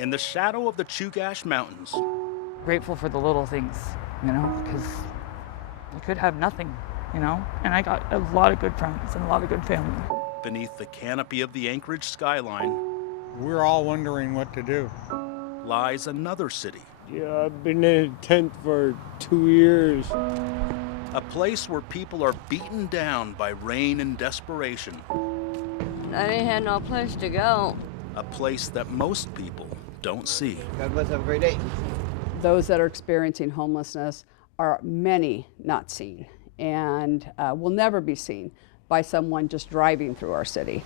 in the shadow of the Chugach Mountains. Grateful for the little things, because you could have nothing, and I got a lot of good friends and a lot of good family. Beneath the canopy of the Anchorage skyline, we're all wondering what to do. Lies another city. Yeah, I've been in a tent for 2 years. A place where people are beaten down by rain and desperation. I didn't have no place to go. A place that most people don't see. God bless, have a great day. Those that are experiencing homelessness are many not seen and will never be seen by someone just driving through our city.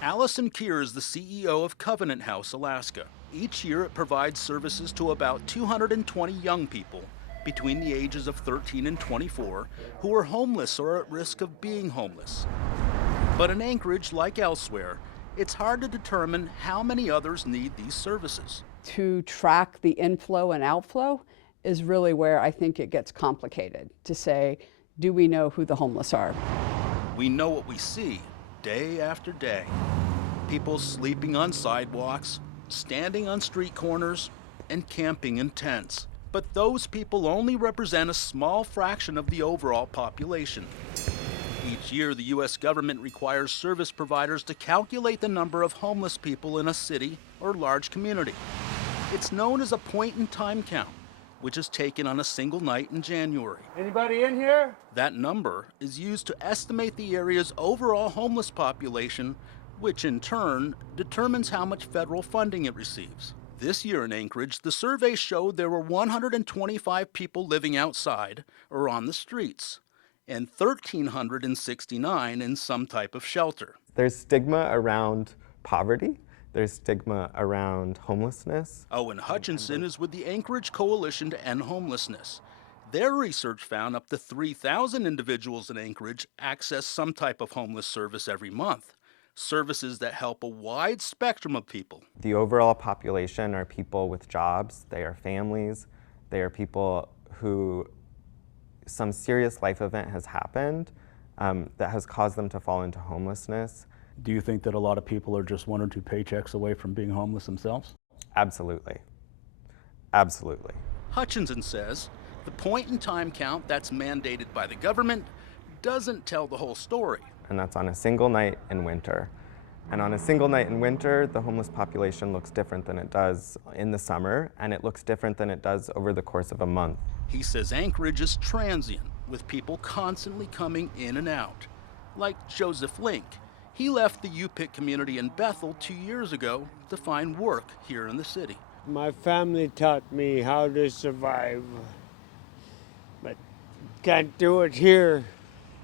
Allison Keir is the CEO of Covenant House, Alaska. Each year it provides services to about 220 young people between the ages of 13 and 24 who are homeless or at risk of being homeless. But in Anchorage, like elsewhere, it's hard to determine how many others need these services. To track the inflow and outflow is really where I think it gets complicated, to say, do we know who the homeless are? We know what we see day after day. People sleeping on sidewalks, standing on street corners, and camping in tents. But those people only represent a small fraction of the overall population. Each year, the U.S. government requires service providers to calculate the number of homeless people in a city or large community. It's known as a point-in-time count, which is taken on a single night in January. Anybody in here? That number is used to estimate the area's overall homeless population, which in turn determines how much federal funding it receives. This year in Anchorage, the survey showed there were 125 people living outside or on the streets, and 1,369 in some type of shelter. There's stigma around poverty. There's stigma around homelessness. Owen Hutchinson is with the Anchorage Coalition to End Homelessness. Their research found up to 3,000 individuals in Anchorage access some type of homeless service every month. Services that help a wide spectrum of people. The overall population are people with jobs, they are families, they are people who some serious life event has happened that has caused them to fall into homelessness. Do you think that a lot of people are just 1 or 2 paychecks away from being homeless themselves? Absolutely. Absolutely. Hutchinson says the point-in-time count that's mandated by the government doesn't tell the whole story. And that's on a single night in winter. And on a single night in winter, the homeless population looks different than it does in the summer, and it looks different than it does over the course of a month. He says Anchorage is transient, with people constantly coming in and out. Like Joseph Link. He left the UPIC community in Bethel 2 years ago to find work here in the city. My family taught me how to survive, but can't do it here.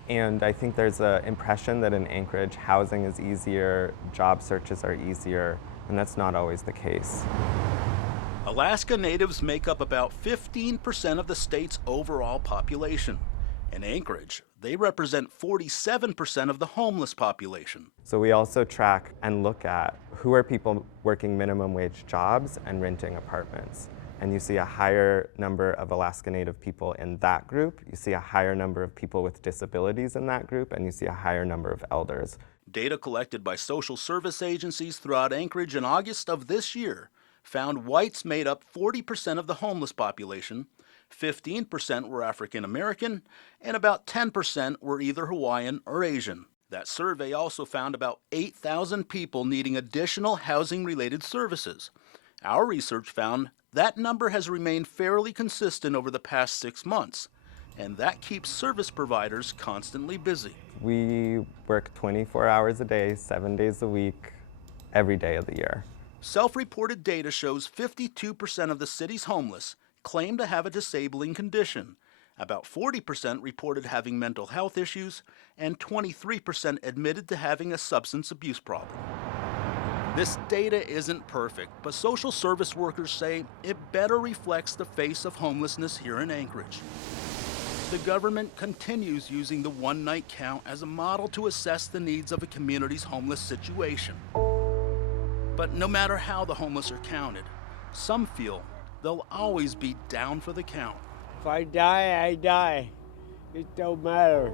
And I think there's an impression that in Anchorage, housing is easier, job searches are easier, and that's not always the case. Alaska natives make up about 15% of the state's overall population. In Anchorage, they represent 47% of the homeless population. So we also track and look at who are people working minimum wage jobs and renting apartments. And you see a higher number of Alaska Native people in that group, you see a higher number of people with disabilities in that group, and you see a higher number of elders. Data collected by social service agencies throughout Anchorage in August of this year found whites made up 40% of the homeless population, 15% were African American, and about 10% were either Hawaiian or Asian. That survey also found about 8,000 people needing additional housing-related services. Our research found that number has remained fairly consistent over the past 6 months, and that keeps service providers constantly busy. We work 24 hours a day, 7 days a week, every day of the year. Self-reported data shows 52% of the city's homeless claim to have a disabling condition. About 40% reported having mental health issues, and 23% admitted to having a substance abuse problem. This data isn't perfect, but social service workers say it better reflects the face of homelessness here in Anchorage. The government continues using the one-night count as a model to assess the needs of a community's homeless situation. But no matter how the homeless are counted, some feel they'll always be down for the count. If I die, I die. It don't matter,